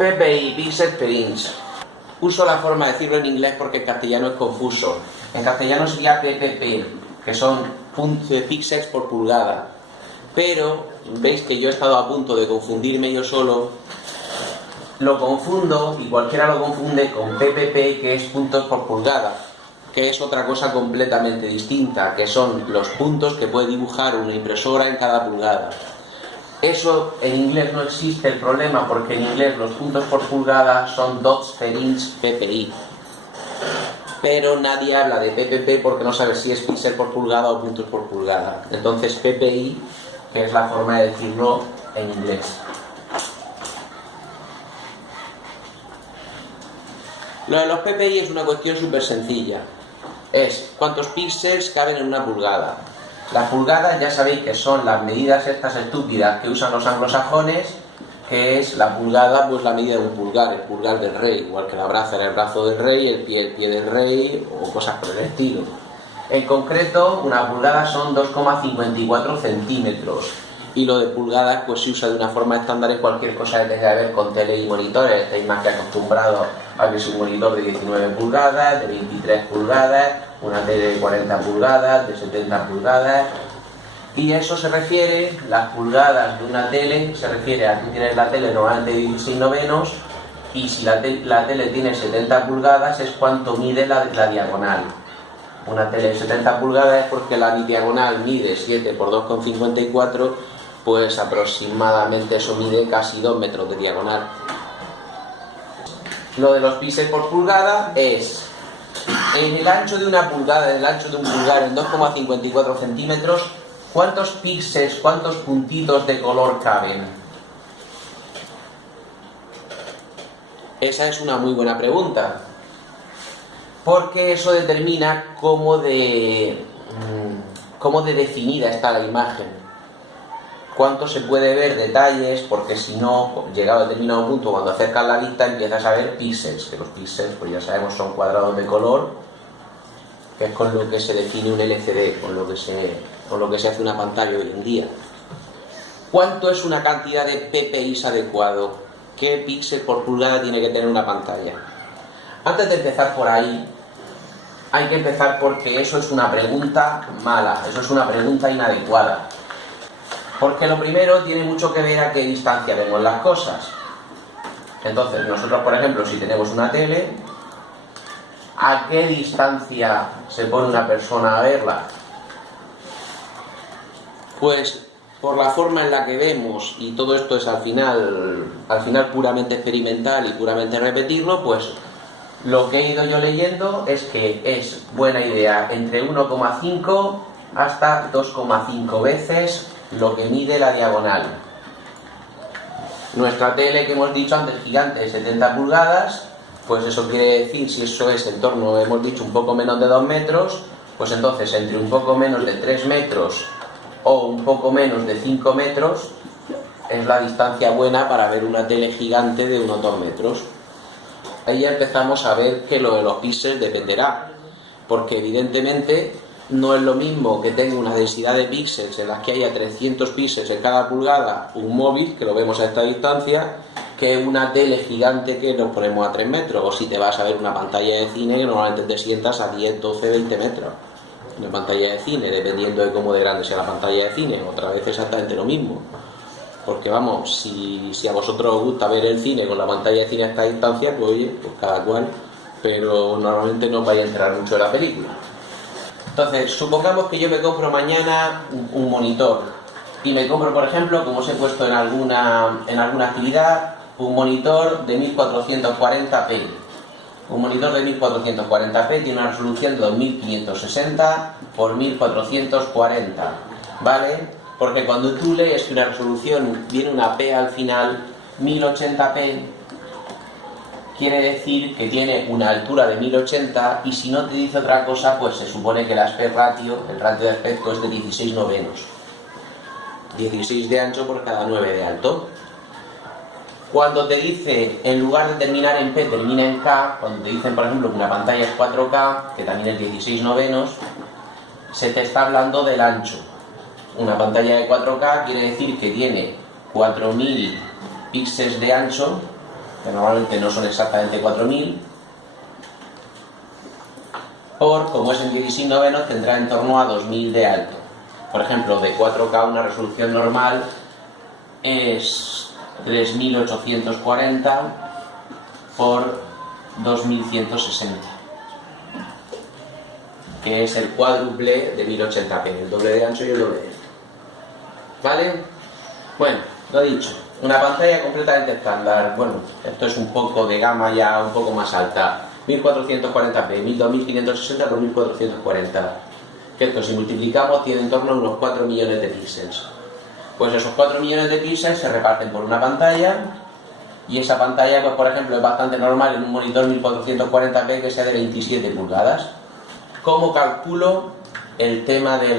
PPI, píxeles per inch. Uso la forma de decirlo en inglés porque en castellano es confuso. En castellano sería PPP, que son píxeles por pulgada. Pero veis que yo he estado a punto de confundirme yo solo. Lo confundo, y cualquiera lo confunde, con PPP, que es puntos por pulgada, que es otra cosa completamente distinta, que son los puntos que puede dibujar una impresora en cada pulgada. Eso en inglés no existe el problema, porque en inglés los puntos por pulgada son dots per inch PPI. Pero nadie habla de PPP porque no sabe si es píxel por pulgada o puntos por pulgada. Entonces PPI, que es la forma de decirlo en inglés. Lo de los PPI es una cuestión súper sencilla. Es cuántos píxeles caben en una pulgada. Las pulgadas ya sabéis que son las medidas estas estúpidas que usan los anglosajones, que es la pulgada, pues la medida de un pulgar, el pulgar del rey, igual que la braza era el brazo del rey, el pie del rey, o cosas por el estilo. En concreto, una pulgada son 2,54 centímetros. Y lo de pulgadas pues se usa de una forma estándar en cualquier cosa que tenga que ver con tele y monitores. Estáis más que acostumbrados a que es un monitor de 19 pulgadas, de 23 pulgadas, una tele de 40 pulgadas, de 70 pulgadas. Y eso se refiere, las pulgadas de una tele, se refiere a que tienes la tele normalmente de 16 novenos, y si la tele tiene 70 pulgadas es cuánto mide la diagonal. Una tele de 70 pulgadas es porque la diagonal mide 7 por 2,54, pues aproximadamente eso mide casi 2 metros de diagonal. Lo de los píxeles por pulgada es en el ancho de una pulgada, en el ancho de un pulgar en 2,54 centímetros, ¿cuántos píxeles, cuántos puntitos de color caben? Esa es una muy buena pregunta, porque eso determina cómo de definida está la imagen. Cuánto se puede ver detalles, porque si no, llegado a determinado punto, cuando acercas la vista empiezas a ver píxeles, que los píxeles, pues ya sabemos, son cuadrados de color, que es con lo que se define un LCD, con lo que se hace una pantalla hoy en día. ¿Cuánto es una cantidad de PPI adecuado? ¿Qué píxel por pulgada tiene que tener una pantalla? Antes de empezar por ahí, hay que empezar porque eso es una pregunta mala, eso es una pregunta inadecuada. Porque lo primero tiene mucho que ver a qué distancia vemos las cosas. Entonces, nosotros, por ejemplo, si tenemos una tele, ¿a qué distancia se pone una persona a verla? Pues por la forma en la que vemos, y todo esto es al final puramente experimental y puramente repetirlo, pues lo que he ido yo leyendo es que es buena idea entre 1,5 hasta 2,5 veces lo que mide la diagonal. Nuestra tele, que hemos dicho antes, gigante, de 70 pulgadas, pues eso quiere decir, si eso es en torno, hemos dicho, un poco menos de 2 metros, pues entonces entre un poco menos de 3 metros o un poco menos de 5 metros es la distancia buena para ver una tele gigante de unos 2 metros. Ahí ya empezamos a ver que lo de los píxeles dependerá, porque evidentemente no es lo mismo que tenga una densidad de píxeles en las que haya 300 píxeles en cada pulgada, un móvil, que lo vemos a esta distancia, que una tele gigante que nos ponemos a 3 metros, o si te vas a ver una pantalla de cine que normalmente te sientas a 10, 12, 20 metros. Una pantalla de cine, dependiendo de cómo de grande sea la pantalla de cine, otra vez exactamente lo mismo. Porque vamos, si a vosotros os gusta ver el cine con la pantalla de cine a esta distancia, pues oye, pues cada cual, pero normalmente no vais a entrar mucho en la película. Entonces, supongamos que yo me compro mañana un monitor y me compro, por ejemplo, como os he puesto en alguna actividad, un monitor de 1440p. Un monitor de 1440p tiene una resolución de 2560 por 1440, ¿vale? Porque cuando tú lees que una resolución viene una P al final, 1080p, quiere decir que tiene una altura de 1080, y si no te dice otra cosa, pues se supone que el aspect ratio, el ratio de aspecto, es de 16 novenos. 16 de ancho por cada 9 de alto. Cuando te dice, en lugar de terminar en P, termina en K, cuando te dicen, por ejemplo, que una pantalla es 4K, que también es 16 novenos, se te está hablando del ancho. Una pantalla de 4K quiere decir que tiene 4000 píxeles de ancho que normalmente no son exactamente 4000, por, como es en 16 novenos, tendrá en torno a 2000 de alto. Por ejemplo, de 4K una resolución normal es 3840 por 2160, que es el cuádruple de 1080p, el doble de ancho y el doble de alto. ¿Vale? Bueno, lo dicho, una pantalla completamente estándar. Bueno, esto es un poco de gama ya un poco más alta, 1440p, 2560 por 1440, que esto si multiplicamos tiene en torno a unos 4 millones de píxeles. Pues esos 4 millones de píxeles se reparten por una pantalla, y esa pantalla, pues por ejemplo, es bastante normal en un monitor 1440p que sea de 27 pulgadas. ¿Cómo calculo el tema de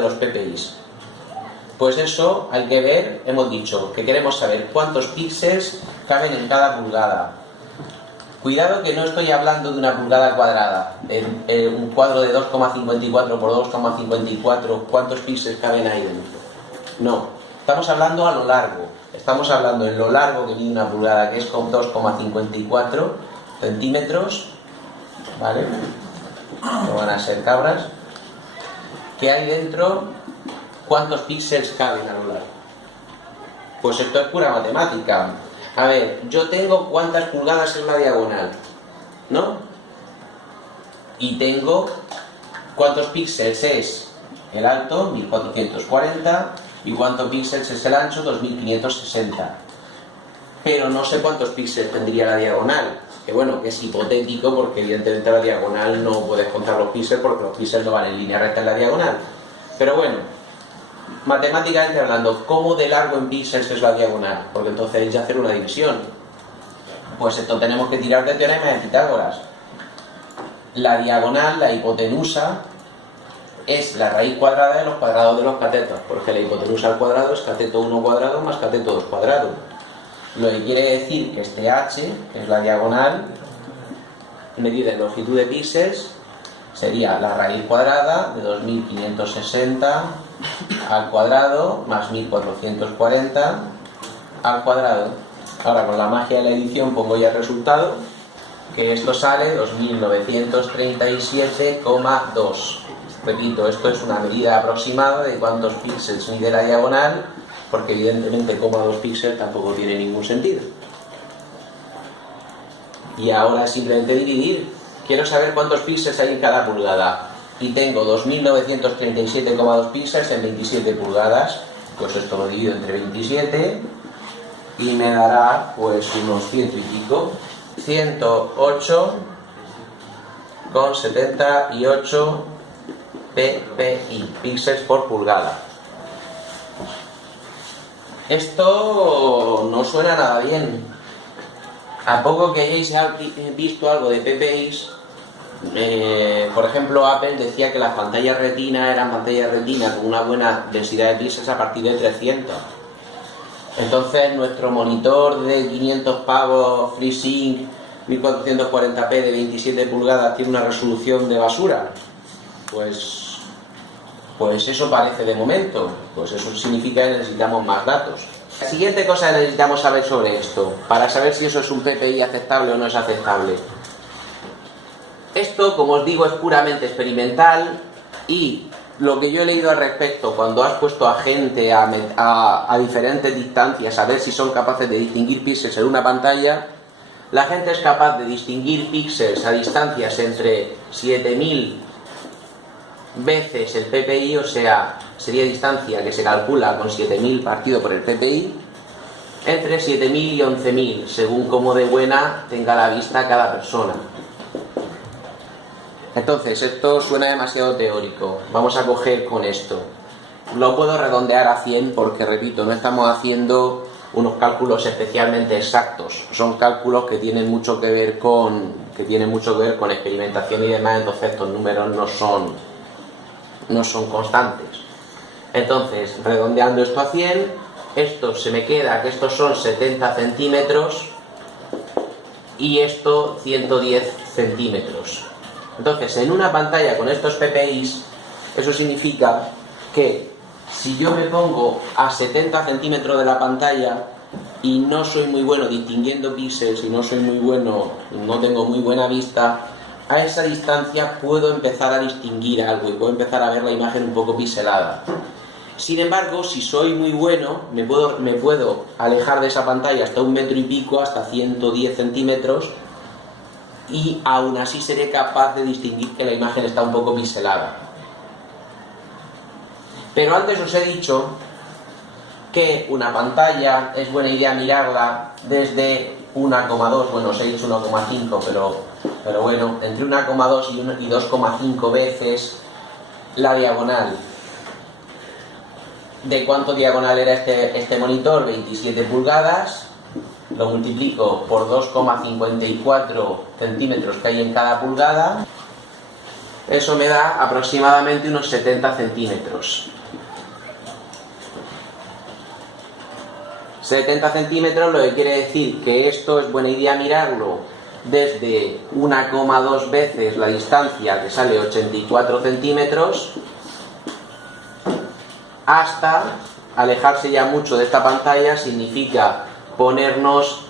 los PPIs? Pues eso hay que ver. Hemos dicho que queremos saber cuántos píxeles caben en cada pulgada. Cuidado que no estoy hablando de una pulgada cuadrada, un cuadro de 2,54 por 2,54, ¿cuántos píxeles caben ahí dentro? No, estamos hablando a lo largo. Estamos hablando en lo largo que mide una pulgada, que es con 2,54 centímetros, ¿vale? No van a ser cabras. ¿Qué hay dentro? ¿Cuántos píxeles caben a lo largo? Pues esto es pura matemática. A ver, yo tengo cuántas pulgadas es la diagonal, ¿no? Y tengo cuántos píxeles es el alto, 1440, y cuántos píxeles es el ancho, 2560. Pero no sé cuántos píxeles tendría la diagonal, que bueno, que es hipotético porque evidentemente la diagonal no puedes contar los píxeles porque los píxeles no van en línea recta en la diagonal. Pero bueno, matemáticamente hablando, ¿cómo de largo en píxeles es la diagonal? Porque entonces hay que hacer una división. Pues esto tenemos que tirar de teorema de Pitágoras. La diagonal, la hipotenusa, es la raíz cuadrada de los cuadrados de los catetos, porque la hipotenusa al cuadrado es cateto 1 cuadrado más cateto 2 cuadrado. Lo que quiere decir que este h, que es la diagonal, medida en longitud de píxeles, sería la raíz cuadrada de 2560 al cuadrado más 1440 al cuadrado. Ahora con la magia de la edición pongo ya el resultado, que esto sale 2937,2. Repito, esto es una medida aproximada de cuántos píxeles mide la diagonal, porque evidentemente 0,2 píxeles tampoco tiene ningún sentido. Y ahora simplemente dividir. Quiero saber cuántos píxeles hay en cada pulgada. Y tengo 2937,2 píxeles en 27 pulgadas. Pues esto lo divido entre 27 y me dará pues unos 100 y pico. 108,78 ppi, píxeles por pulgada. Esto no suena nada bien. A poco que hayáis visto algo de PPIs, por ejemplo, Apple decía que las pantallas retina eran pantallas retina con una buena densidad de píxeles a partir de 300. Entonces, nuestro monitor de 500 pavos FreeSync 1440p de 27 pulgadas tiene una resolución de basura. Pues eso parece de momento. Pues eso significa que necesitamos más datos. La siguiente cosa que necesitamos saber sobre esto, para saber si eso es un PPI aceptable o no es aceptable. Esto, como os digo, es puramente experimental, y lo que yo he leído al respecto, cuando has puesto a gente a diferentes distancias a ver si son capaces de distinguir píxeles en una pantalla, la gente es capaz de distinguir píxeles a distancias entre 7000 veces el PPI, o sea, sería distancia que se calcula con 7000 partido por el PPI, entre 7000 y 11000, según cómo de buena tenga la vista cada persona. Entonces, esto suena demasiado teórico. Vamos a coger con esto. Lo puedo redondear a 100 porque, repito, no estamos haciendo unos cálculos especialmente exactos. Son cálculos que tienen mucho que ver con experimentación y demás, entonces estos números no son constantes. Entonces, redondeando esto a 100, esto se me queda que estos son 70 centímetros y esto 110 centímetros. Entonces, en una pantalla con estos PPIs, eso significa que si yo me pongo a 70 centímetros de la pantalla, y no soy muy bueno distinguiendo píxeles y no tengo muy buena vista, a esa distancia puedo empezar a distinguir algo y puedo empezar a ver la imagen un poco pixelada. Sin embargo, si soy muy bueno, me puedo alejar de esa pantalla hasta 1 metro y pico, hasta 110 centímetros, y aún así seré capaz de distinguir que la imagen está un poco pixelada. Pero antes os he dicho que una pantalla es buena idea mirarla desde 1,2, bueno, os he dicho 1,5, pero bueno, entre 1,2 y 2,5 veces la diagonal. ¿De cuánto diagonal era este monitor? 27 pulgadas, lo multiplico por 2,54 centímetros que hay en cada pulgada, eso me da aproximadamente unos 70 centímetros. 70 centímetros, lo que quiere decir que esto es buena idea mirarlo desde 1,2 veces la distancia, que sale 84 centímetros, hasta alejarse ya mucho de esta pantalla, significa ponernos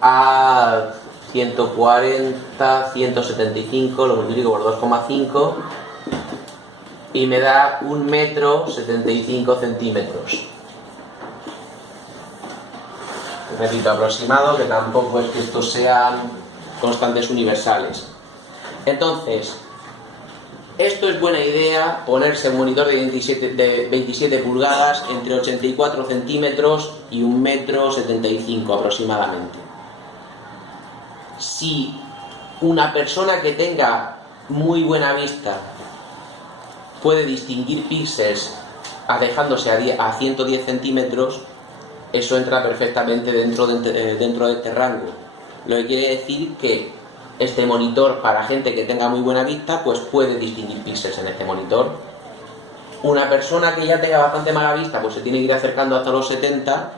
a 140, 175, lo multiplico por 2,5 y me da 1,75 centímetros. Repito, aproximado, que tampoco es que estos sean constantes universales. Entonces, esto es buena idea, ponerse un monitor de 27 pulgadas entre 84 centímetros y 1,75 m aproximadamente. Si una persona que tenga muy buena vista puede distinguir píxeles alejándose a 110 centímetros, eso entra perfectamente dentro de este rango. Lo que quiere decir que este monitor, para gente que tenga muy buena vista, pues puede distinguir píxeles en este monitor. Una persona que ya tenga bastante mala vista, pues se tiene que ir acercando hasta los 70,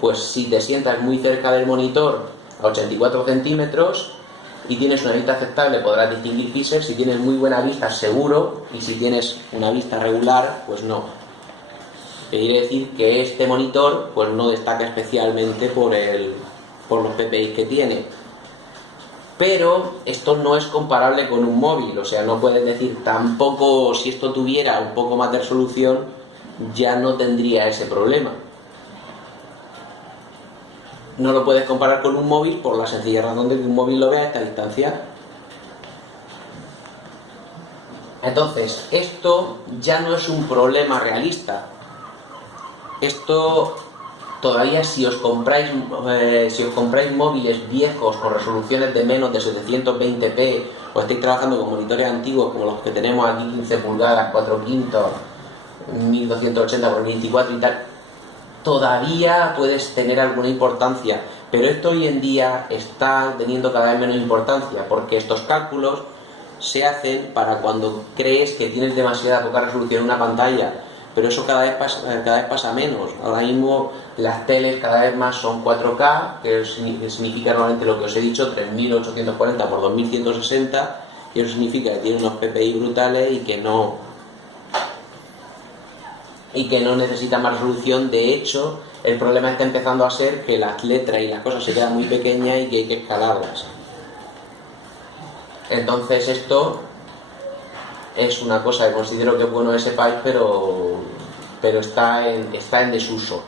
pues si te sientas muy cerca del monitor, a 84 centímetros, y tienes una vista aceptable, podrás distinguir píxeles. Si tienes muy buena vista, seguro, y si tienes una vista regular, pues no. Quiere decir que este monitor pues no destaca especialmente por los PPI que tiene. Pero esto no es comparable con un móvil, o sea, no puedes decir tampoco, si esto tuviera un poco más de resolución, ya no tendría ese problema. No lo puedes comparar con un móvil por la sencilla razón de que un móvil lo ve a esta distancia. Entonces, esto ya no es un problema realista. Esto todavía, si os compráis móviles viejos con resoluciones de menos de 720p o estáis trabajando con monitores antiguos como los que tenemos aquí, 15 pulgadas, 4/5, 1280 por 1024 y tal, todavía puedes tener alguna importancia, pero esto hoy en día está teniendo cada vez menos importancia, porque estos cálculos se hacen para cuando crees que tienes demasiada poca resolución en una pantalla, pero eso cada vez pasa menos. Ahora mismo las teles cada vez más son 4K, que significa normalmente lo que os he dicho, 3840 por 2160, y eso significa que tiene unos PPI brutales y que no necesita más resolución. De hecho, el problema está empezando a ser que las letras y las cosas se quedan muy pequeñas y que hay que escalarlas. Entonces esto es una cosa que considero que es bueno que sepáis, pero está en desuso.